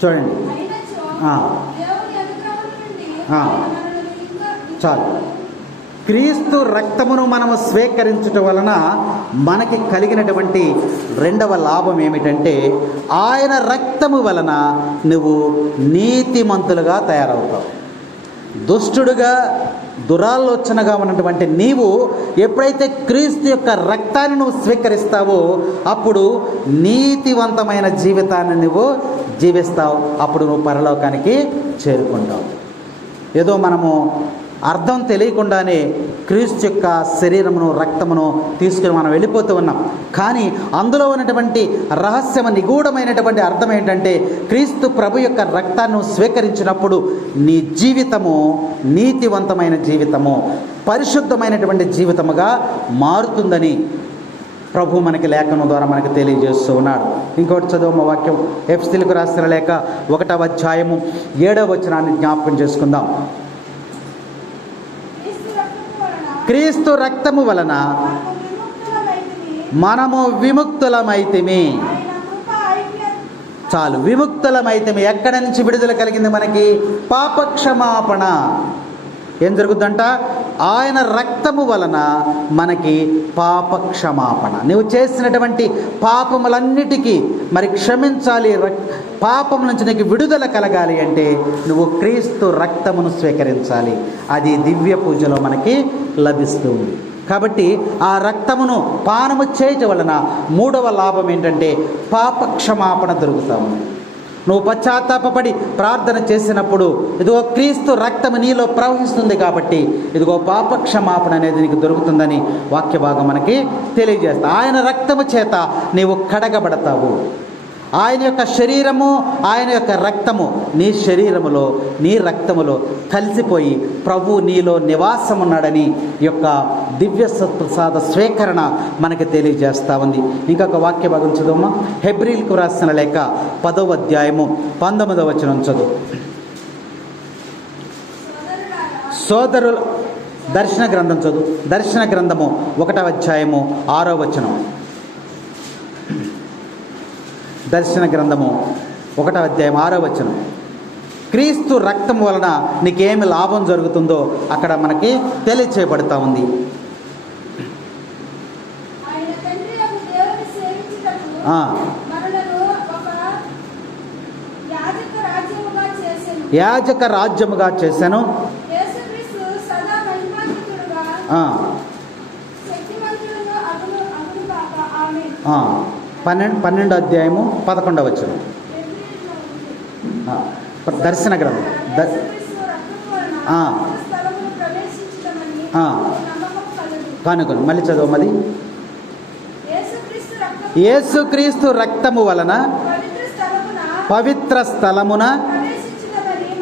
చూడండి, చాలు. క్రీస్తు రక్తమును మనము స్వీకరించటం వలన మనకి కలిగినటువంటి రెండవ లాభం ఏమిటంటే, ఆయన రక్తము వలన నువ్వు నీతిమంతులుగా తయారవుతావు. దుష్టుడుగా, దురాలోచనగా ఉన్నటువంటి నీవు ఎప్పుడైతే క్రీస్తు యొక్క రక్తాన్ని నువ్వు స్వీకరిస్తావో అప్పుడు నీతివంతమైన జీవితాన్ని నువ్వు జీవిస్తావు. అప్పుడు నువ్వు పరలోకానికి చేరుకుంటావు. ఏదో మనము అర్థం తెలియకుండానే క్రీస్తు యొక్క శరీరమును, రక్తమును తీసుకుని మనం వెళ్ళిపోతూ ఉన్నాం. కానీ అందులో ఉన్నటువంటి రహస్యము, నిగూఢమైనటువంటి అర్థం ఏంటంటే, క్రీస్తు ప్రభు యొక్క రక్తాన్ని స్వీకరించినప్పుడు నీ జీవితము నీతివంతమైన జీవితము, పరిశుద్ధమైనటువంటి జీవితముగా మారుతుందని ప్రభు మనకి లేఖనం ద్వారా మనకు తెలియజేస్తూ ఉన్నాడు. ఇంకోటి చదువు వాక్యం, ఎఫెసీయులకు రాసిన లేఖ 1వ అధ్యాయము 7వ వచనాన్ని జ్ఞాపకం చేసుకుందాం. క్రీస్తు రక్తము వలన మనము విముక్తులమైతిమి. చాలు, విముక్తులమైతిమి. ఎక్కడి నుంచి విడుదల కలిగింది మనకి? పాపక్షమాపణ. ఏం జరుగుద్దంట? ఆయన రక్తము వలన మనకి పాపక్షమాపణ. నువ్వు చేసినటువంటి పాపములన్నిటికీ మరి క్షమించాలి. పాపం నుంచి నీకు విడుదల కలగాలి అంటే నువ్వు క్రీస్తు రక్తమును స్వీకరించాలి. అది దివ్య పూజలో మనకి లభిస్తుంది. కాబట్టి ఆ రక్తమును పానము చేయటం వలన మూడవ లాభం ఏంటంటే పాపక్షమాపణ దొరుకుతాము. నువ్వు పశ్చాత్తాపపడి ప్రార్థన చేసినప్పుడు ఇదిగో క్రీస్తు రక్తము నీలో ప్రవహిస్తుంది కాబట్టి ఇదిగో పాపక్షమాపణ అనేది నీకు దొరుకుతుందని వాక్య భాగం మనకి తెలియజేస్తా. ఆయన రక్తము చేత నీవు కడగబడతావు. ఆయన యొక్క శరీరము, ఆయన యొక్క రక్తము నీ శరీరములో, నీ రక్తములో కలిసిపోయి ప్రభు నీలో నివాసం ఉన్నాడని యొక్క దివ్య సత్ప్రసాద స్వీకరణ మనకి తెలియజేస్తూ ఉంది. ఇంకొక వాక్య భాగం చదువుమా. హెబ్రీయులకు రాసిన లేఖ 10వ అధ్యాయము 19వ వచనం చదువు. సోదరుల దర్శన గ్రంథం చదువు. దర్శన గ్రంథము 1వ అధ్యాయము 6వ వచనం. దర్శన గ్రంథము 1వ అధ్యాయం 6వ వచనం. క్రీస్తు రక్తం వలన నీకేమి లాభం జరుగుతుందో అక్కడ మనకి తెలియచేయబడతా ఉంది. యాజక రాజ్యముగా చేశాను. 12వ అధ్యాయము 11వ వచనం. దర్శన గ్రంథం కానుకొని మళ్ళీ చదవమది. యేసుక్రీస్తు రక్తము వలన పవిత్ర స్థలమున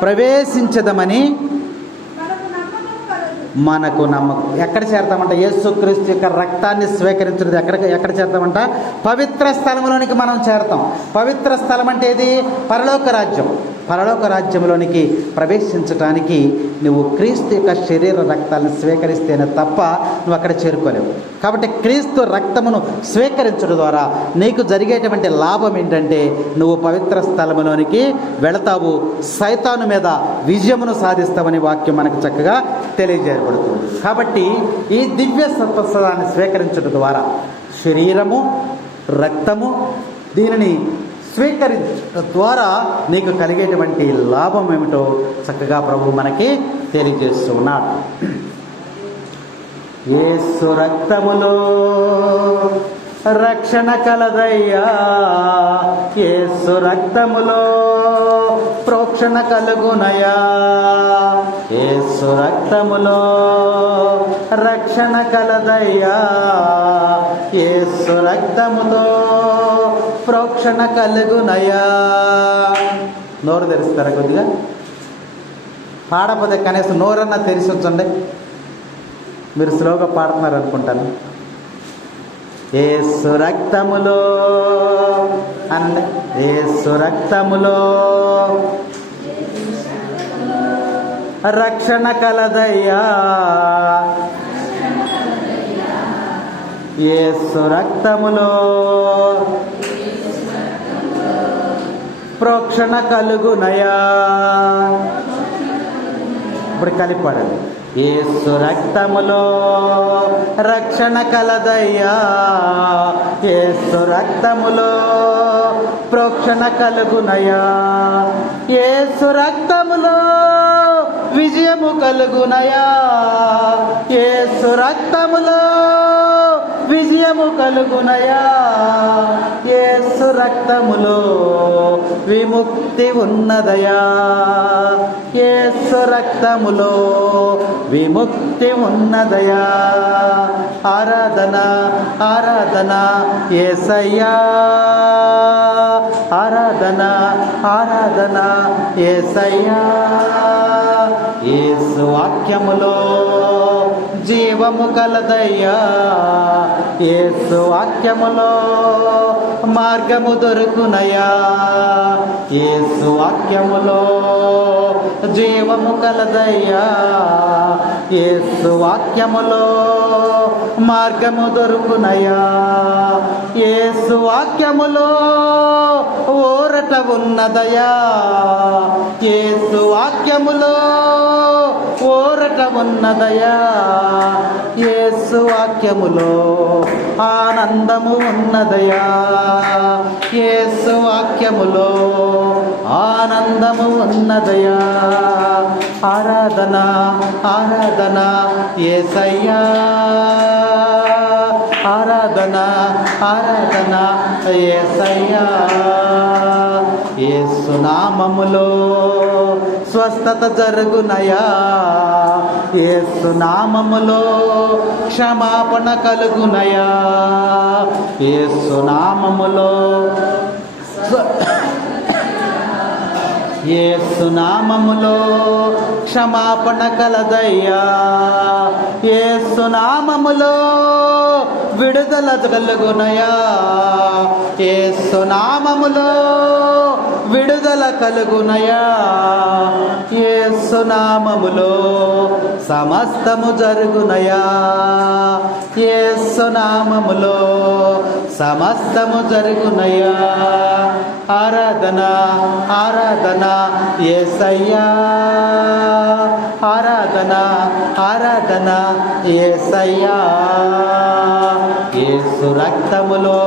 ప్రవేశించదమని మనకు నమ్మకం. ఎక్కడ చేరతామంట? యేసుక్రీస్తు యొక్క రక్తాన్ని స్వీకరించినది ఎక్కడ చేరతామంట? పవిత్ర స్థలంలోనికి మనం చేరతాం. పవిత్ర స్థలం అంటే ఏది? పరలోక రాజ్యం. పరలోక రాజ్యంలోనికి ప్రవేశించడానికి నువ్వు క్రీస్తు యొక్క శరీర రక్తాలను స్వీకరిస్తేనే తప్ప నువ్వు అక్కడ చేరుకోలేవు. కాబట్టి క్రీస్తు రక్తమును స్వీకరించడం ద్వారా నీకు జరిగేటువంటి లాభం ఏంటంటే నువ్వు పవిత్ర స్థలములోనికి వెళతావు, సైతాను మీద విజయమును సాధిస్తావని వాక్యం మనకు చక్కగా తెలియజేయబడుతుంది. కాబట్టి ఈ దివ్య సత్ప్రసాదాన్ని స్వీకరించడం ద్వారా శరీరము, రక్తము దీనిని స్వీకరించడం ద్వారా నీకు కలిగేటువంటి లాభం ఏమిటో చక్కగా ప్రభు మనకి తెలియజేస్తూ ఉన్నాడు. యేసు రక్తములో రక్షణ కలదయ్యా, యేసు రక్తములో ప్రోక్షణ కలుగునయా, యేసు రక్తములో రక్షణ కలదయ్యా, యేసు రక్తముతో ప్రోక్షణ కలుగునయా. నోరు తెరుస్తారా కొద్దిగా? పాడపోతే కనీసం నోరన్నా తెరిచి ఉంచండి. మీరు స్లోగా పాడుతున్నారు అనుకుంటాను. యేసు రక్తములో అనండి. యేసు రక్తములో రక్షణ కలదయ్యా, యేసు రక్తములో ప్రోక్షణ కలుగునయా. ఇప్పుడు కలిపి పాడండి. యేసు రక్తములో రక్షణ కలదయ్యా, యేసు రక్తములో ప్రోక్షణ కలుగునయా, యేసు రక్తములో విజయము కలుగునయా, యేసు రక్తములో విజయము కలుగునయా, యేసు రక్తములో విముక్తి ఉన్నదయా, యేసు రక్తములో విముక్తి ఉన్నదయా. ఆరాధన ఆరాధన యేసయ్యా, ఆరాధన ఆరాధన యేసయ్యా. యేసు వాక్యములో జీవము కలదయ్యా, యేసు వాక్యములో మార్గము దొరుకునయా, యేసు వాక్యములో జీవము కలదయ్యా, యేసు వాక్యములో మార్గము దొరుకునయా, యేసు వాక్యములో ఊరట ఉన్నదయా, యేసు వాక్యములో ఊరట ఉన్నదయా, యేసు వాక్యములో ఆనందము ఉన్నదయా, యేసు వాక్యములో ఆనందము ఉన్నదయా. ఆరాధన ఆరాధన యేసయ్యా, ఆరాధన ఆరాధన యేసయ్యా. యేసు నామములో స్వస్థత జరుగునయా, యేసు నామములో క్షమాపణ కలుగునయా, యేసు నామములో యేసు నామములో క్షమాపణ కలదయ్యా, యేసు నామములో విడుదల కలుగునయా, యేసు నామములో విడుదల కలుగునయా, యేసు నామములో సమస్తము జరుగునయా, యేసు నామములో సమస్తము జరుగునయా. ఆరాధన ఆరాధన యేసయ్యా, ఆరాధన ఆరాధన యేసయ్యా. యేసు రక్తములో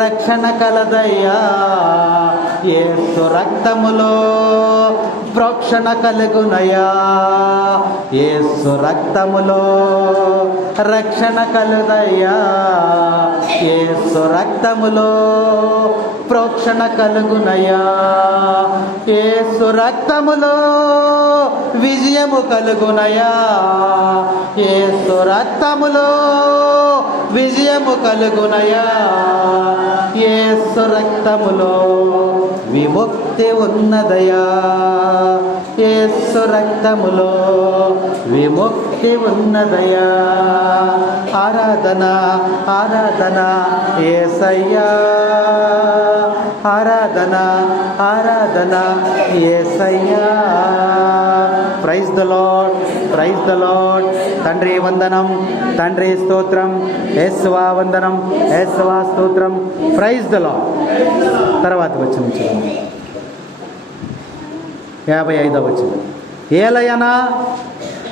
రక్షణ కలదయ్యా, యేసు రక్తములో ప్రోక్షణ కలుగునయా, యేసు రక్తములో రక్షణ కలుగయ్యా, యేసు రక్తములో ప్రోక్షణ కలుగునయా, యేసు రక్తములో విజయము కలుగునయా, యేసు రక్తములో విజయము కలుగునయా, యేసు రక్తములో విముక్తి ఉన్నదయా, యేసు రక్తములో విముక్తి ఉన్నదయా. ఆరాధన ఆరాధన యేసయ్యా, ఆరాధన ఆరాధన యేసయ్యా. Praise the Lord, praise the Lord. తండ్రి వందనం, తండ్రి స్తోత్రం, యేసువా వందనం, యేసువా స్తోత్రం. Praise the Lord. తర్వాత వచ్చిన 55వ వచనం. ఏలయనా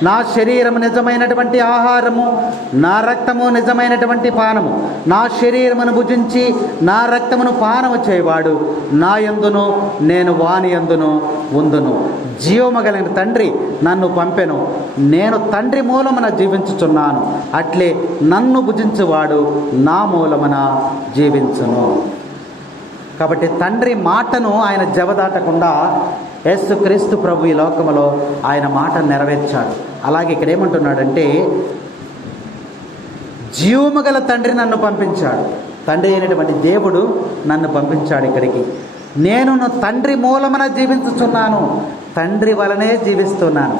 నా శరీరము నిజమైనటువంటి ఆహారము, నా రక్తము నిజమైనటువంటి పానము. నా శరీరమును భుజించి నా రక్తమును పానము చేయవాడు నా యందును, నేను వాని యందును ఉందును. జీవము కలిగిన తండ్రి నన్ను పంపెను, నేను తండ్రి మూలమున జీవించుచున్నాను. అట్లే నన్ను భుజించువాడు నా మూలమున జీవించును. కాబట్టి తండ్రి మాటను ఆయన జవదాటకుండా యేసుక్రీస్తు ప్రభు ఈ లోకములో ఆయన మాట నెరవేర్చాడు. అలాగే ఇక్కడ ఏమంటున్నాడంటే, జీవము గల తండ్రి నన్ను పంపించాడు. తండ్రి అయినటువంటి దేవుడు నన్ను పంపించాడు ఇక్కడికి. నేను తండ్రి మూలమున జీవించుచున్నాను, తండ్రి వలనే జీవిస్తున్నాను,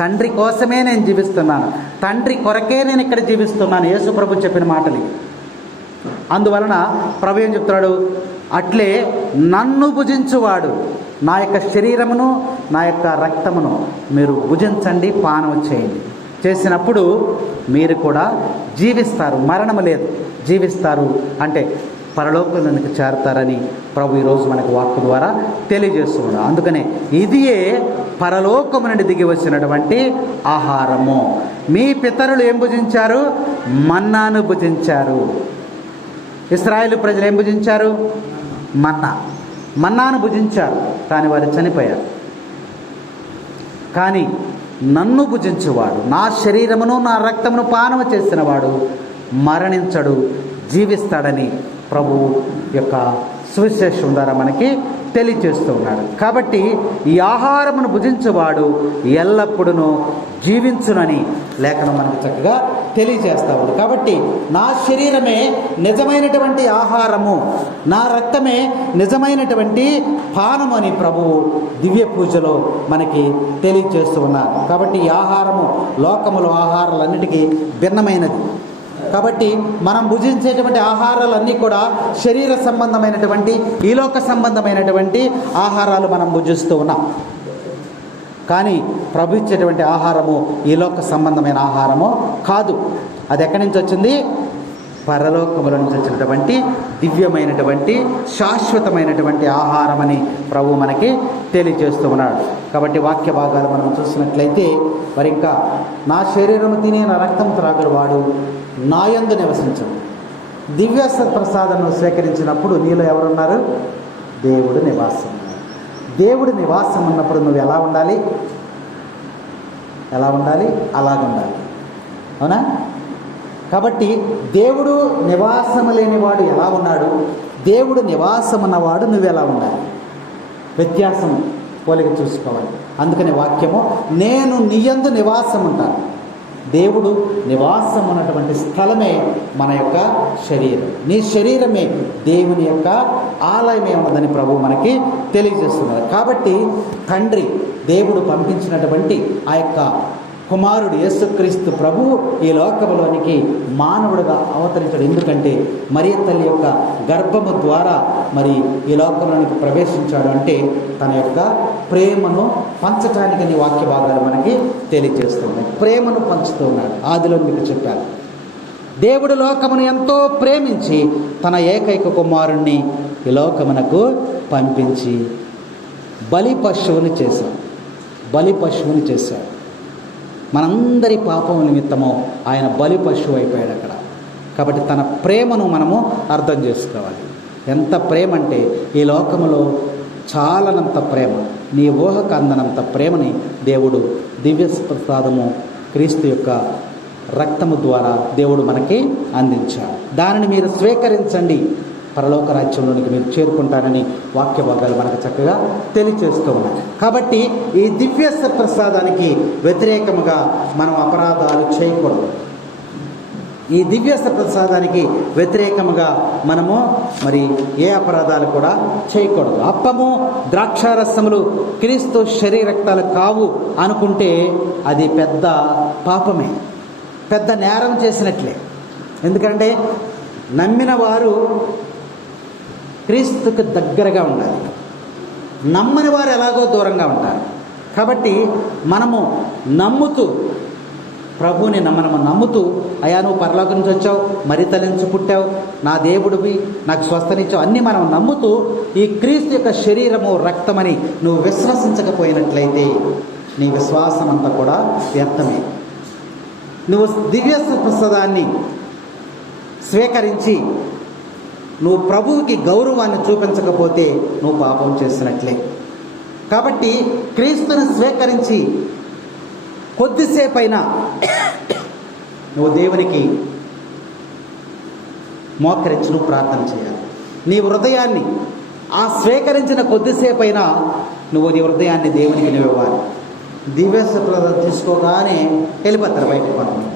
తండ్రి కోసమే నేను జీవిస్తున్నాను, తండ్రి కొరకే నేను ఇక్కడ జీవిస్తున్నాను. యేసు ప్రభు చెప్పిన మాటలు. అందువలన ప్రభు ఏం చెప్తున్నాడు, అట్లే నన్ను భుజించువాడు, నా యొక్క శరీరమును నా యొక్క రక్తమును మీరు భుజించండి, పానం చేయండి. చేసినప్పుడు మీరు కూడా జీవిస్తారు, మరణము లేదు, జీవిస్తారు. అంటే పరలోకంలోనికి చేరతారని ప్రభు ఈరోజు మనకు వాక్కు ద్వారా తెలియజేస్తున్నాడు. అందుకనే ఇదియే పరలోకము నుండి దిగి వచ్చినటువంటి ఆహారము. మీ పితరులు ఏం భుజించారు? మన్నాను భుజించారు. ఇశ్రాయేలు ప్రజలు ఏం భుజించారు? మన్నాను భుజించారు, కానీ వారు చనిపోయారు. కానీ నన్ను భుజించువాడు, నా శరీరమును నా రక్తమును పానము చేసిన వాడు మరణించడు, జీవిస్తాడని ప్రభువు యొక్క సువిశేషం ద్వారా మనకి తెలియచేస్తూ ఉన్నాడు. కాబట్టి ఈ ఆహారమును భుజించువాడు ఎల్లప్పుడూ జీవించునని లేఖనం మనకు చక్కగా తెలియజేస్తూ ఉంది. కాబట్టి నా శరీరమే నిజమైనటువంటి ఆహారము, నా రక్తమే నిజమైనటువంటి పానము అని ప్రభువు దివ్య పూజలో మనకి తెలియజేస్తూ ఉన్నారు. కాబట్టి ఈ ఆహారము లోకములో ఆహారాలన్నిటికీ భిన్నమైనది. కాబట్టి మనం భుజించేటువంటి ఆహారాలన్నీ కూడా శరీర సంబంధమైనటువంటి, ఈలోక సంబంధమైనటువంటి ఆహారాలు మనం భుజిస్తూ ఉన్నాం. కానీ ప్రభు ఇచ్చేటువంటి ఆహారము ఈలోక సంబంధమైన ఆహారము కాదు. అది ఎక్కడి నుంచి వచ్చింది? పరలోకముల నుంచి వచ్చినటువంటి దివ్యమైనటువంటి శాశ్వతమైనటువంటి ఆహారం అని ప్రభు మనకి తెలియజేస్తూ ఉన్నాడు. కాబట్టి వాక్య భాగాలు మనం చూసినట్లయితే మరి ఇంకా నా శరీరము తిని నా రక్తం త్రాగుడు వాడు నా యందు నివసించడు. దివ్య ప్రసాదం స్వీకరించినప్పుడు నీలో ఎవరున్నారు? దేవుడు నివాసం. దేవుడు నివాసం ఉన్నప్పుడు నువ్వు ఎలా ఉండాలి? అలాగుండాలి. అవునా? కాబట్టి దేవుడు నివాసము లేనివాడు ఎలా ఉన్నాడు, దేవుడు నివాసం ఉన్నవాడు నువ్వు ఎలా ఉండాలి? వ్యత్యాసం పోలిక చూసుకోవాలి. అందుకని వాక్యము నేను నీయందు నివాసం ఉంటాను. దేవుడు నివాసం ఉన్నటువంటి స్థలమే మన యొక్క శరీరం. నీ శరీరమే దేవుని యొక్క ఆలయమే ఉన్నదని ప్రభు మనకి తెలియజేస్తున్నారు. కాబట్టి తండ్రి దేవుడు పంపించినటువంటి ఆ యొక్క కుమారుడు యేసుక్రీస్తు ప్రభువు ఈ లోకములోనికి మానవుడిగా అవతరించాడు. ఎందుకంటే మరియ తల్లి యొక్క గర్భము ద్వారా మరి ఈ లోకంలోనికి ప్రవేశించాడు. అంటే తన యొక్క ప్రేమను పంచటానికి నీ వాక్య భాగాలు మనకి తెలియజేస్తున్నాయి. ప్రేమను పంచుతూ ఉన్నాడు. ఆదిలో మీకు చెప్పాను, దేవుడు లోకమును ఎంతో ప్రేమించి తన ఏకైక కుమారుణ్ణి ఈ లోకమునకు పంపించి బలి పశువుని చేశాడు. మనందరి పాపం నిమిత్తము ఆయన బలి పశువు అయిపోయాడు అక్కడ. కాబట్టి తన ప్రేమను మనము అర్థం చేసుకోవాలి. ఎంత ప్రేమ అంటే ఈ లోకములో చాలనంత ప్రేమ, నీ ఊహకు అందనంత ప్రేమని దేవుడు దివ్య ప్రసాదము క్రీస్తు యొక్క రక్తము ద్వారా దేవుడు మనకి అందించాడు. దానిని మీరు స్వీకరించండి, పరలోక రాజ్యంలోనికి మీరు చేరుకుంటారని వాక్య భాగాలు మనకు చక్కగా తెలియచేస్తూ ఉన్నాయి. కాబట్టి ఈ దివ్య ప్రసాదానికి వ్యతిరేకముగా మనం అపరాధాలు చేయకూడదు. ఈ దివ్య ప్రసాదానికి వ్యతిరేకముగా మనము మరి ఏ అపరాధాలు కూడా చేయకూడదు. అప్పము ద్రాక్షారసములు క్రీస్తు శరీరక్తాలు కావు అనుకుంటే అది పెద్ద పాపమే, పెద్ద నేరం చేసినట్లే. ఎందుకంటే నమ్మిన వారు క్రీస్తుకు దగ్గరగా ఉండాలి, నమ్మని వారు ఎలాగో దూరంగా ఉంటారు. కాబట్టి మనము నమ్ముతూ, ప్రభువుని నమ్ముతూ, అయ్యా నువ్వు పరలోకం నుంచి వచ్చావు, మరి తల్లించి పుట్టావు, నా దేవుడివి, నాకు స్వస్థనిచ్చావు అన్నీ మనం నమ్ముతూ ఈ క్రీస్తు యొక్క శరీరము రక్తమని నువ్వు విశ్వసించకపోయినట్లయితే నీ విశ్వాసం అంతా కూడా వ్యర్థమే. నువ్వు దివ్య ప్రసాదాన్ని స్వీకరించి నువ్వు ప్రభువుకి గౌరవాన్ని చూపించకపోతే నువ్వు పాపం చేసినట్లే. కాబట్టి క్రీస్తుని స్వీకరించి కొద్దిసేపైనా నువ్వు దేవునికి మోకరించి నువ్వు ప్రార్థన చేయాలి. నీ హృదయాన్ని ఆ స్వీకరించిన కొద్దిసేపైనా నువ్వు నీ హృదయాన్ని దేవునికి నువ్వు ఇవ్వాలి. దివ్య ప్రసాదం తీసుకోగానే వెళ్ళిపోతారు బయటకు కొంతమంది.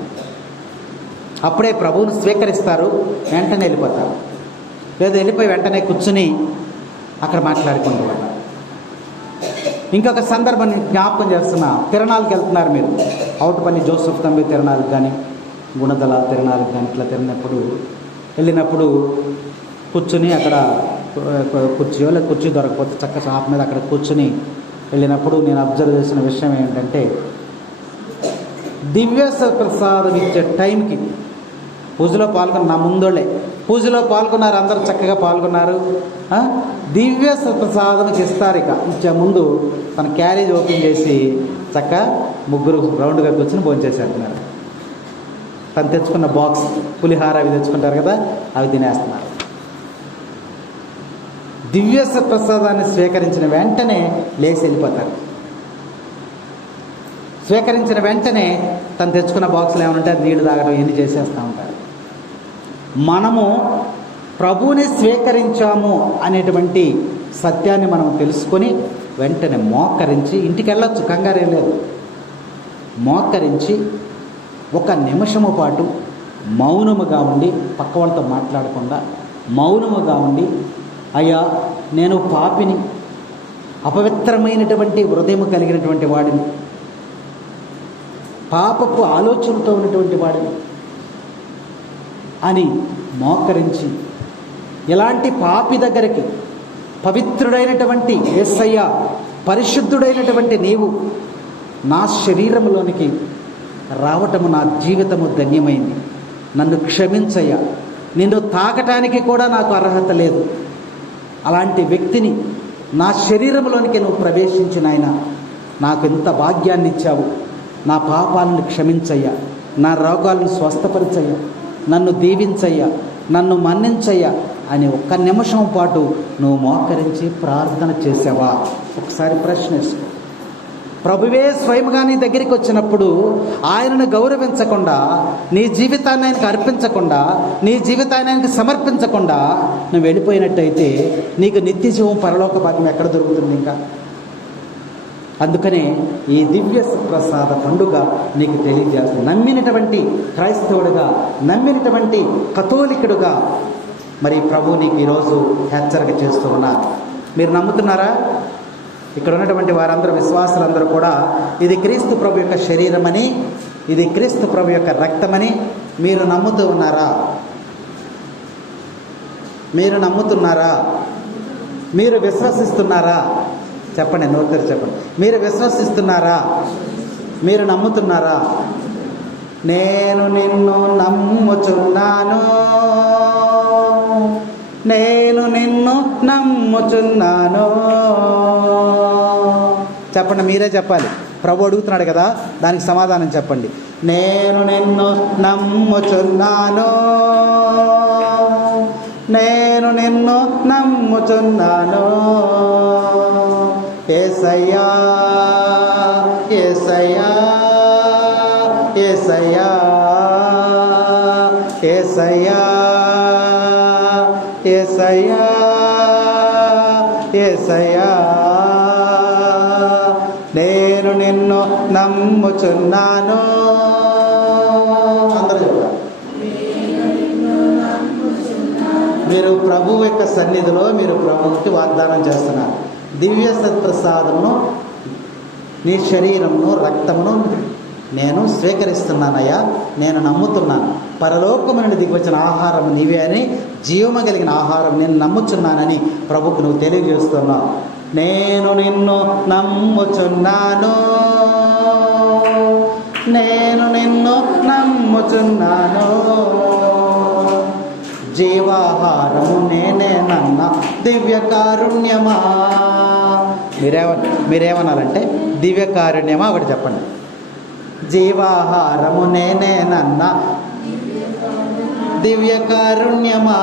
అప్పుడే ప్రభువుని స్వీకరిస్తారు, వెంటనే వెళ్ళిపోతారు. లేదా వెళ్ళిపోయి వెంటనే కూర్చుని అక్కడ మాట్లాడుకుంటూ ఉంటారు. ఇంకొక సందర్భాన్ని జ్ఞాపకం చేస్తున్నా. తిరణాలకు వెళ్తున్నారు మీరు, అవుటుపల్లి జోసెఫ్ తంబి తిరణాలకు కానీ గుణదల తిరణాలకు కానీ ఇట్లా వెళ్ళినప్పుడు కూర్చుని అక్కడ కుర్చీ దొరకకపోతే చక్క షాప్ మీద అక్కడ కూర్చుని వెళ్ళినప్పుడు నేను అబ్జర్వ్ చేసిన విషయం ఏంటంటే, దివ్య ప్రసాదం ఇచ్చే టైంకి పూజలో పాల్గొని నా ముందోళ్ళే పూజలో పాల్గొన్నారు, అందరూ చక్కగా పాల్గొన్నారు. దివ్య ప్రసాదం ఇస్తారు. ఇచ్చే ముందు తన క్యారేజ్ ఓపెన్ చేసి చక్కగా ముగ్గురు రౌండ్గా కూర్చొని భోంచేసేస్తున్నారు. తను తెచ్చుకున్న బాక్స్ పులిహార అవి తెచ్చుకుంటారు కదా, అవి తినేస్తున్నారు. దివ్య ప్రసాదాన్ని స్వీకరించిన వెంటనే లేచి వెళ్ళిపోతారు. స్వీకరించిన వెంటనే తను తెచ్చుకున్న బాక్సులు ఏమనంటే నీళ్లు తాగడం ఎన్ని చేసేస్తూ ఉంటారు. మనము ప్రభువుని స్వీకరించాము అనేటువంటి సత్యాన్ని మనం తెలుసుకొని వెంటనే మోకరించి ఇంటికి వెళ్ళొచ్చు, కంగారేం లేదు. మోకరించి ఒక నిమిషము పాటు మౌనముగా ఉండి, పక్క వాళ్ళతో మాట్లాడకుండా మౌనముగా ఉండి, అయ్యా నేను పాపిని, అపవిత్రమైనటువంటి హృదయం కలిగినటువంటి వాడిని, పాపపు ఆలోచనతో ఉన్నటువంటి వాడిని అని మోకరించి, ఇలాంటి పాపి దగ్గరికి పవిత్రుడైనటువంటి యేసయ్య, పరిశుద్ధుడైనటువంటి నీవు నా శరీరంలోనికి రావటము నా జీవితము ధన్యమైంది, నన్ను క్షమించయ్యా, నిన్ను తాకటానికి కూడా నాకు అర్హత లేదు, అలాంటి వ్యక్తిని నా శరీరంలోనికి నువ్వు ప్రవేశించిన ఆయన నాకు ఎంత భాగ్యాన్ని ఇచ్చావు, నా పాపాలను క్షమించయ్యా, నా రోగాలను స్వస్థపరిచయ్యా, నన్ను దీవించయ్యా, నన్ను మన్నించయ్యా అని ఒక్క నిమిషం పాటు నువ్వు మోకరించి ప్రార్థన చేసావా? ఒకసారి ప్రశ్నించు. ప్రభువే స్వయంగా నీ దగ్గరికి వచ్చినప్పుడు ఆయనను గౌరవించకుండా, నీ జీవితాన్ని ఆయనకు అర్పించకుండా, నీ జీవితాన్ని ఆయనకు సమర్పించకుండా నువ్వు వెళ్ళిపోయినట్టయితే నీకు నిత్య జీవం, పరలోక భాగ్యం ఎక్కడ దొరుకుతుంది ఇంకా? అందుకనే ఈ దివ్య ప్రసాద పండుగ నీకు తెలియజేస్తుంది. నమ్మినటువంటి క్రైస్తవుడుగా, నమ్మినటువంటి కథోలికుడుగా మరి ప్రభు నీకు ఈరోజు హెచ్చరిక చేస్తూ ఉన్నారు. మీరు నమ్ముతున్నారా? ఇక్కడ ఉన్నటువంటి వారందరూ, విశ్వాసులందరూ కూడా ఇది క్రీస్తు ప్రభు యొక్క శరీరమని, ఇది క్రీస్తు ప్రభు యొక్క రక్తమని మీరు నమ్ముతూ ఉన్నారా? మీరు నమ్ముతున్నారా? మీరు విశ్వసిస్తున్నారా? చెప్పండి, నోరు తెరిచి చెప్పండి. మీరు విశ్వసిస్తున్నారా? మీరు నమ్ముతున్నారా? నేను నిన్ను నమ్ముచున్నాను, నేను నిన్ను నమ్ముచున్నాను. చెప్పండి, మీరే చెప్పాలి. ప్రభు అడుగుతున్నాడు కదా, దానికి సమాధానం చెప్పండి. నేను నిన్ను నమ్ముచున్నాను, నేను నిన్ను నమ్ముచున్నాను. యేసయ్యా, యేసయ్యా, యేసయ్యా, యేసయ్యా, యేసయ్యా, యేసయ్యా, నేను నిన్ను నమ్ముచున్నాను. అందరూ చెప్పారు. మీరు ప్రభువు యొక్క సన్నిధిలో మీరు ప్రభువుకి వాగ్దానం చేస్తున్నారు. దివ్య సత్ప్రసాదమును, నీ శరీరమును, రక్తమును నేను స్వీకరిస్తున్నానయ్యా, నేను నమ్ముతున్నాను. పరలోకము నుండి దిగివచ్చిన ఆహారం నీవే అని, జీవము కలిగిన ఆహారం నేను నమ్ముచున్నానని ప్రభుకు నువ్వు తెలియజేస్తున్నావు. నేను నిన్ను నమ్ముచున్నాను, నేను నిన్ను నమ్ముచున్నాను. జీవాహారము నేనేనన్న దివ్య కారుణ్యమా. మీరేమన్నారంటే దివ్య కారుణ్యమా ఒకటి చెప్పండి. జీవాహారము నేనేనన్న దివ్య కారుణ్యమా,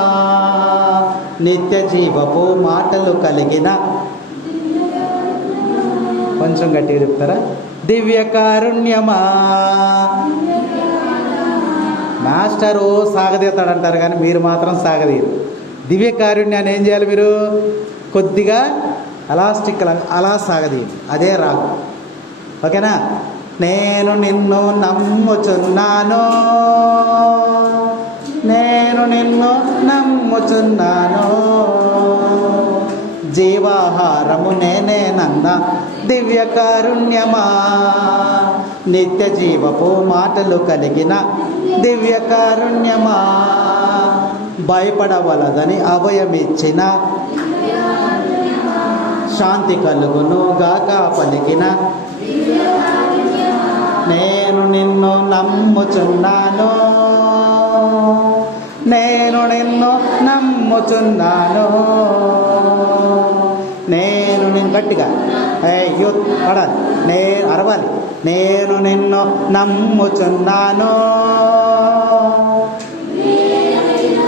నిత్య జీవపు మాటలు కలిగిన, కొంచెం గట్టిగా చెప్తారా? దివ్య కారుణ్యమా. మాస్టరు సాగదీస్తాడంటారు కానీ మీరు మాత్రం సాగదీరు. దివ్య కారుణ్యాన్ని ఏం చేయాలి? మీరు కొద్దిగా అలాస్టిక్ అలా సాగదీయండి, అదే రాగు. ఓకేనా? నేను నిన్ను నమ్ముచున్నాను, నేను నిన్ను నమ్ముచున్నాను. జీవాహారము నేనేనన్న దివ్య కారుణ్యమా, నిత్య జీవపు మాటలు కలిగిన దివ్య కారుణ్యమా. భయపడవలదని అభయమిచ్చిన, శాంతి కలుగును గాక పలికిన, నేను నిన్ను నమ్ముచున్నాను, నేను నిన్ను నమ్ముచున్నాను. నేను గట్టిగా యూత్ పడాలి, నేను అరవాలి. నేను నిన్ను నమ్ముచున్నాను.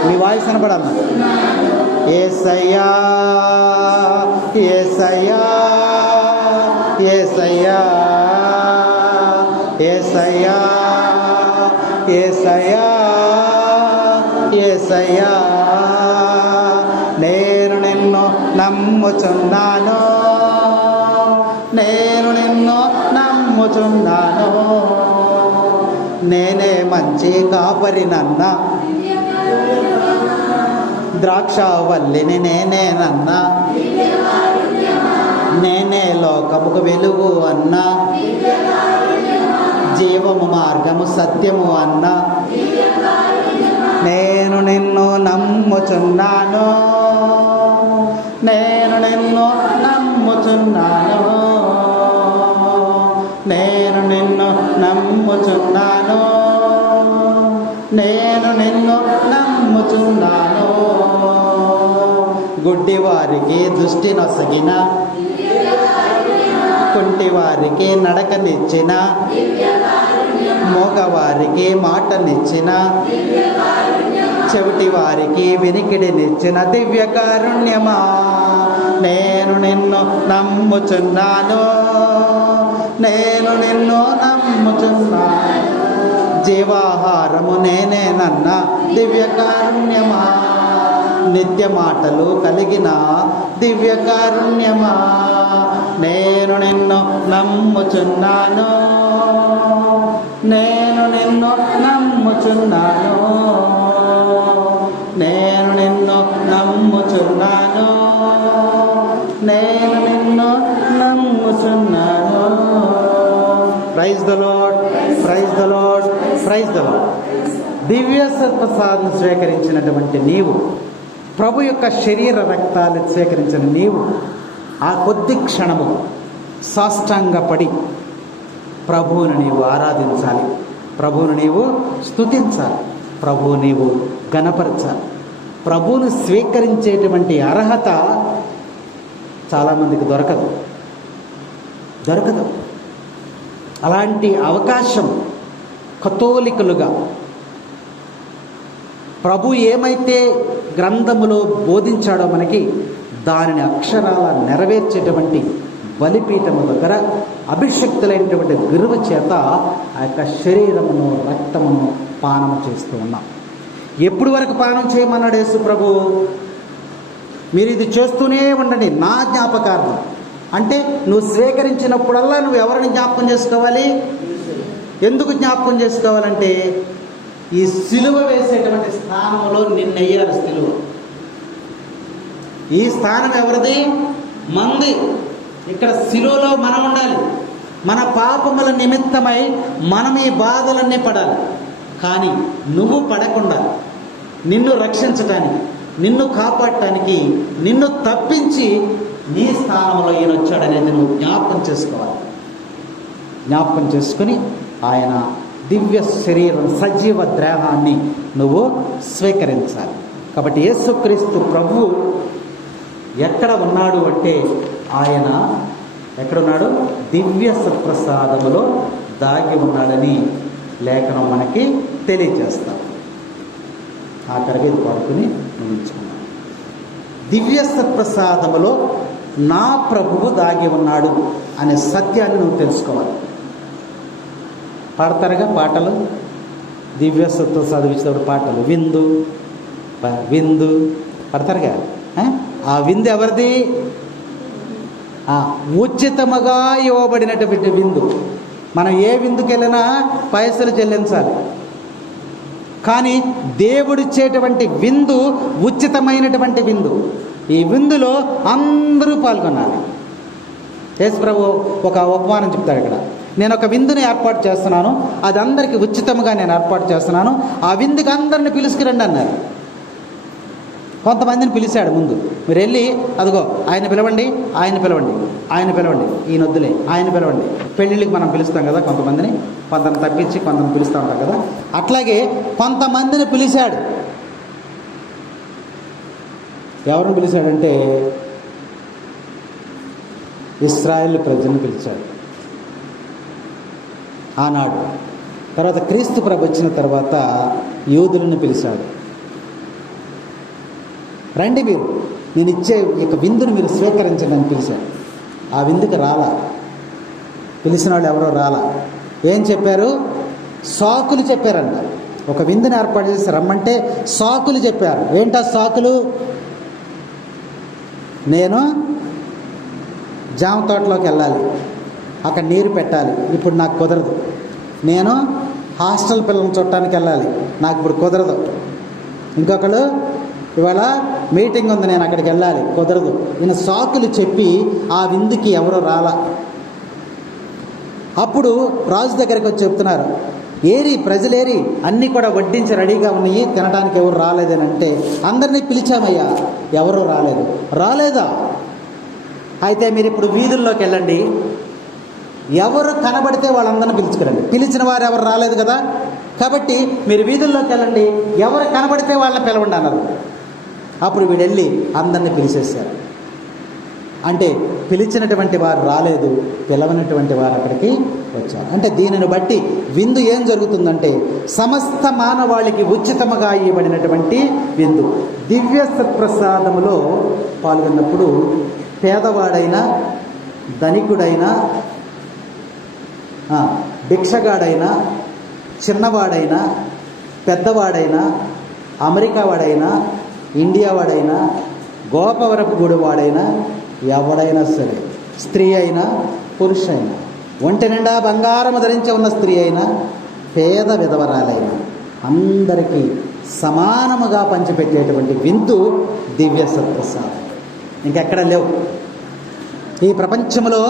మీ వాయిస్ అనపడాలి. యేసయ్యా యేసయ్యా యేసయ్యా యేసయ్యా యేసయ్యా యేసయ్యా నేను నిన్ను నమ్ముచున్నాను. నేను నిన్ను నమ్ముచున్నాను. నేనే మంచి కాపరినన్నా, ద్రాక్షవల్లిని నేనేనన్నా, నేనే లోకముకు వెలుగు అన్నా, జీవము మార్గము సత్యము అన్నా. నేను నిన్ను నమ్ముచున్నాను. నేను నిన్ను నమ్ముచున్నాను. నేను నిన్ను నమ్ముచున్నాను. నేను నిన్ను నమ్ముచున్నాను. గుడ్డి వారికి దృష్టి నొసగిన, కుంటి వారికి నడకనిచ్చిన, మోగవారికి మాటనిచ్చిన, చెవిటి వారికి వినికిడినిచ్చిన దివ్య కారుణ్యమా, నేను నిన్ను నమ్ముచున్నాను. నేను నిన్ను నమ్ముచున్నాను. జీవాహారము నేనేనన్న దివ్య కారుణ్యమా, నిత్య మాటలు కలిగిన దివ్య కారుణ్యమా, నేను నిన్ను నమ్ముచున్నాను. నేను నిన్ను నమ్ముచున్నాను. నేను నిన్ను నమ్ముచున్నాను. నేను నిన్ను నమ్ముచున్నాను. Praise the Lord, praise the Lord, praise the Lord. దివ్య సత్ప్రసాదం స్వీకరించినటువంటి నీవు, ప్రభు యొక్క శరీర రక్తాలు స్వీకరించిన నీవు, ఆ కొద్ది క్షణము సాష్టాంగపడి ప్రభువును నీవు ఆరాధించాలి, ప్రభువును నీవు స్తుతించాలి, ప్రభువు నీవు గణపరచాలి. ప్రభువును స్వీకరించేటువంటి అర్హత చాలామందికి దొరకదు. అలాంటి అవకాశం కథోలికులుగా ప్రభు ఏమైతే గ్రంథములో బోధించాడో మనకి దానిని అక్షరాల నెరవేర్చేటువంటి బలిపీఠము దగ్గర అభిషక్తులైనటువంటి గురువు చేత ఆ యొక్క శరీరమును రక్తమును పానం చేస్తూ ఉన్నాం. ఎప్పుడు వరకు పానం చేయమన్నాడు యేసు ప్రభు? మీరు ఇది చేస్తూనే ఉండండి నా జ్ఞాపకార్థం. అంటే నువ్వు స్వీకరించినప్పుడల్లా నువ్వు ఎవరిని జ్ఞాపకం చేసుకోవాలి? ఎందుకు జ్ఞాపకం చేసుకోవాలంటే ఈ సిలువ వేసేటువంటి స్థానంలో నిన్నయ్యారు సిలువ. ఈ స్థానం ఎవరిది? మంది. ఇక్కడ సిలువలో మనం ఉండాలి. మన పాపముల నిమిత్తమై మనం ఈ బాధలన్నీ పడాలి. కానీ నువ్వు పడకుండా నిన్ను రక్షించటానికి, నిన్ను కాపాడటానికి, నిన్ను తప్పించి నీ స్థానంలో ఈయన వచ్చాడనేది నువ్వు జ్ఞాపకం చేసుకోవాలి. జ్ఞాపకం చేసుకుని ఆయన దివ్య శరీరం సజీవ దేహాన్ని నువ్వు స్వీకరించాలి. కాబట్టి యేసుక్రీస్తు ప్రభువు ఎక్కడ ఉన్నాడు అంటే ఆయన ఎక్కడున్నాడు? దివ్య సత్ప్రసాదములో దాగి ఉన్నాడని లేఖనం మనకి తెలియజేస్తాం. ఆఖరికి ఇది పడుకుని ముగించుకున్నాం. దివ్య సత్ప్రసాదములో నా ప్రభువు దాగి ఉన్నాడు అనే సత్యాన్ని నువ్వు తెలుసుకోవాలి. పాడతారుగా పాటలు, దివ్య సత్ప్రసాదం ఇచ్చినప్పుడు పాటలు, విందు విందు పడతారుగా. ఆ విందు ఎవరిది? ఉచితముగా ఇవ్వబడినటువంటి విందు. మనం ఏ విందుకి వెళ్ళినా పైసలు చెల్లించాలి. కానీ దేవుడిచ్చేటువంటి విందు ఉచితమైనటువంటి విందు. ఈ విందులో అందరూ పాల్గొనాలి. యేసు ప్రభు ఒక ఉపమానం చెప్తాడు ఇక్కడ. నేను ఒక విందుని ఏర్పాటు చేస్తున్నాను, అది అందరికీ ఉచితంగా నేను ఏర్పాటు చేస్తున్నాను, ఆ విందుకి అందరిని పిలుచుకురండి అన్నారు. కొంతమందిని పిలిచాడు ముందు. మీరు వెళ్ళి అదిగో ఆయన పిలవండి, ఆయన పిలవండి, ఆయన పిలవండి, ఈయన వద్దులే, ఆయన పిలవండి. పెళ్ళిళ్ళకి మనం పిలుస్తాం కదా కొంతమందిని, కొంతమంది తప్పించి కొంతమంది పిలుస్తూ ఉంటాం కదా. అట్లాగే కొంతమందిని పిలిచాడు. ఎవరిని పిలిచాడంటే ఇశ్రాయేలు ప్రజలను పిలిచాడు ఆనాడు. తర్వాత క్రీస్తు ప్రభు వచ్చిన తర్వాత యూదులను పిలిచాడు. రండి మీరు, నేను ఇచ్చే ఇక విందును మీరు స్వీకరించండి అని పిలిచాడు. ఆ విందుకు రాలా, పిలిచిన వాళ్ళు ఎవరో రాలా. ఏం చెప్పారు? సాకులు చెప్పారంట. ఒక విందుని ఏర్పాటు చేసి రమ్మంటే సాకులు చెప్పారు. ఏంటా సాకులు? నేను జామ తోటలోకి వెళ్ళాలి, అక్కడ నీరు పెట్టాలి, ఇప్పుడు నాకు కుదరదు. నేను హాస్టల్ పిల్లలను చూడటానికి వెళ్ళాలి, నాకు ఇప్పుడు కుదరదు. ఇంకొకళ్ళు ఇవాళ మీటింగ్ ఉంది, నేను అక్కడికి వెళ్ళాలి, కుదరదు. ఈయన సాకులు చెప్పి ఆ విందుకి ఎవరో రాలా. అప్పుడు రాజు దగ్గరికి వచ్చి చెప్తున్నారు, ఏరి ప్రజలేరి అన్నీ కూడా వడ్డించి రెడీగా ఉన్నాయి, తినడానికి ఎవరు రాలేదని అంటే, అందరినీ పిలిచామయ్యా, ఎవరూ రాలేదు. రాలేదా? అయితే మీరు ఇప్పుడు వీధుల్లోకి వెళ్ళండి, ఎవరు కనబడితే వాళ్ళందరినీ పిలుచుకురండి. పిలిచిన వారు ఎవరు రాలేదు కదా, కాబట్టి మీరు వీధుల్లోకి వెళ్ళండి, ఎవరు కనబడితే వాళ్ళని పిలవండి అన్నారు. అప్పుడు వీడు వెళ్ళి అందరినీ పిలిచేశారు. అంటే పిలిచినటువంటి వారు రాలేదు, పిలవనటువంటి వారు అక్కడికి వచ్చారు. అంటే దీనిని బట్టి విందు ఏం జరుగుతుందంటే సమస్త మానవాళికి ఉచితముగా ఇవ్వబడినటువంటి విందు. దివ్య సత్ప్రసాదములో పాల్గొన్నప్పుడు పేదవాడైనా, ధనికుడైనా, భిక్షగాడైనా, చిన్నవాడైనా, పెద్దవాడైనా, అమెరికా వాడైనా, ఇండియా వాడైనా, గోపవరపు గూడు వాడైనా, ఎవడైనా సరే, స్త్రీ అయినా పురుషైనా, ఒంటి నిండా బంగారము ధరించి ఉన్న స్త్రీ అయినా, పేద విధవరాలైనా, అందరికీ సమానముగా పంచిపెట్టేటువంటి విందు దివ్య సత్ప్రసాదం. ఇంకెక్కడ లేవు. ఈ ప్రపంచంలో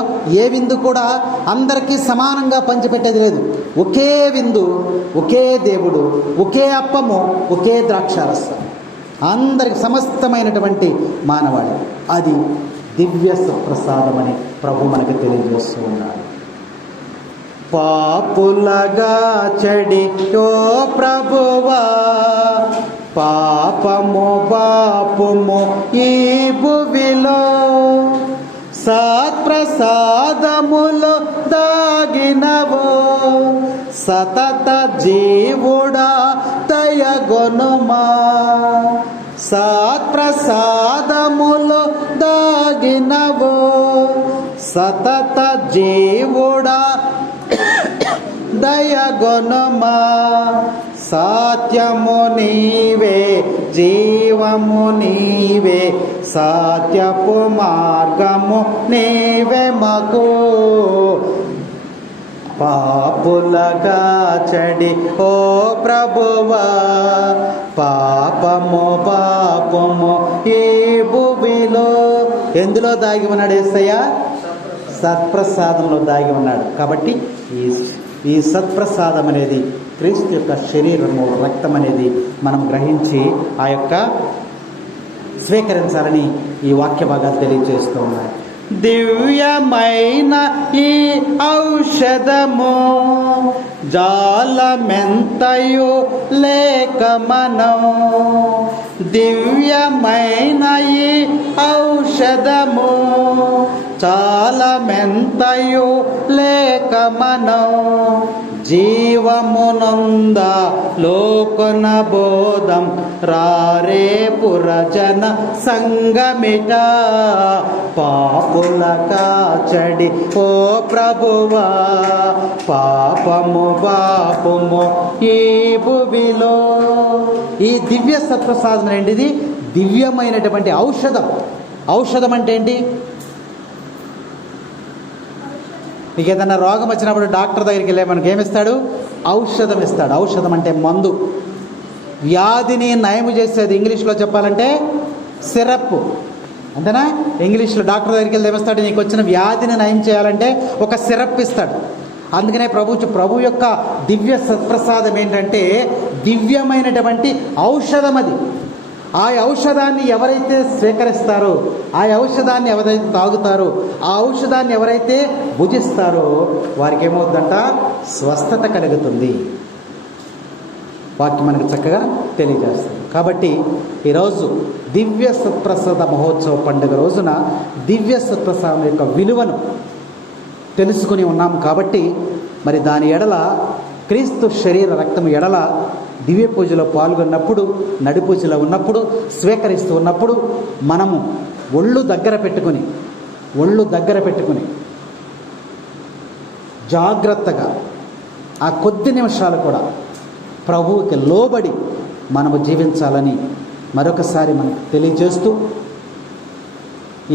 ఏ విందు కూడా అందరికీ సమానంగా పంచిపెట్టేది లేదు. ఒకే విందు, ఒకే దేవుడు, ఒకే అప్పము, ఒకే ద్రాక్షారసం, అందరికి సమస్తమైనటువంటి మానవాళి. అది దివ్య సత్ప్రసాదం అని ప్రభు మనకు తెలియజేస్తూ ఉన్నాడు. పాపులగా చెడి ఓ ప్రభువా, పాపము పాపము ఈ భువిలో, సత్ప్రసాదములో దాగినవో, సతత జీవుడా దయగొనుమా. సత్ప్రసాదములో దాగినవో, సతత జీవుడా దయగొనుమా. సత్యము నీవే, జీవము నీవే, సత్యపు మార్గము నీవే మాకు. పాపులగా చెడి ఓ ప్రభువా, పాపము పాపము ఈ భూమిలో. ఎందులో దాగి ఉన్నాడు యేసయ్య? సత్ప్రసాదంలో దాగి ఉన్నాడు. కాబట్టి ఈ సత్ప్రసాదం అనేది క్రీస్తు యొక్క శరీరము, రక్తం అనేది మనం గ్రహించి ఆ యొక్క స్వీకరించాలని ఈ వాక్య భాగాలు తెలియజేస్తూ ఉన్నాయి. దివ్యమైన ఈ ఔషధము జాలమెంతయు లేక మనం, దివ్యమైన ఈ ఔషధము చాలమెంతయు లేక మనం, జీవమునంద లోకన బోధం రారే పురజన సంగమిట. పాపుల కాచడి ఓ ప్రభువా, పాపము పాపము ఈ భూమిలో. ఈ దివ్య సత్ప్రసాదం ఏంటిది? దివ్యమైనటువంటి ఔషధం. ఔషధం అంటే ఏంటి? నీకు ఏదైనా రోగం వచ్చినప్పుడు డాక్టర్ దగ్గరికి వెళ్ళే మనకి ఏమిస్తాడు? ఔషధం ఇస్తాడు. ఔషధం అంటే మందు. వ్యాధిని నయము చేసేది ఇంగ్లీష్లో చెప్పాలంటే సిరప్, అంతేనా? ఇంగ్లీష్లో డాక్టర్ దగ్గరికి వెళ్ళి ఏమిస్తాడు? నీకు వచ్చిన వ్యాధిని నయం చేయాలంటే ఒక సిరప్ ఇస్తాడు. అందుకనే ప్రభు యొక్క దివ్య సత్ప్రసాదం ఏంటంటే దివ్యమైనటువంటి ఔషధం. అది ఆ ఔషధాన్ని ఎవరైతే స్వీకరిస్తారో, ఆ ఔషధాన్ని ఎవరైతే తాగుతారో, ఆ ఔషధాన్ని ఎవరైతే భుజిస్తారో వారికి ఏమవుతుందంట? స్వస్థత కలుగుతుంది. వాక్యం మనకు చక్కగా తెలియజేస్తుంది. కాబట్టి ఈరోజు దివ్య సత్ప్రసాద మహోత్సవ పండుగ రోజున దివ్య సత్ప్రసాదం యొక్క విలువను తెలుసుకుని ఉన్నాము. కాబట్టి మరి దాని ఎడల, క్రీస్తు శరీర రక్తం ఎడల దివ్య పూజలో పాల్గొన్నప్పుడు, నడి పూజలో ఉన్నప్పుడు, స్వీకరిస్తూ ఉన్నప్పుడు మనము ఒళ్ళు దగ్గర పెట్టుకుని జాగ్రత్తగా ఆ కొద్ది నిమిషాలు కూడా ప్రభువుకి లోబడి మనము జీవించాలని మరొకసారి మనకు తెలియజేస్తూ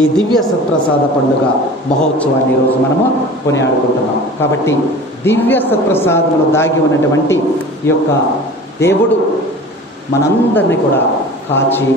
ఈ దివ్య సత్ప్రసాద పండుగ మహోత్సవాన్ని ఈరోజు మనము కొనియాడుకుంటున్నాం. కాబట్టి దివ్య సత్ప్రసాదంలో దాగి ఉన్నటువంటి ఈ యొక్క దేవుడు మనందరినీ కూడా కాచి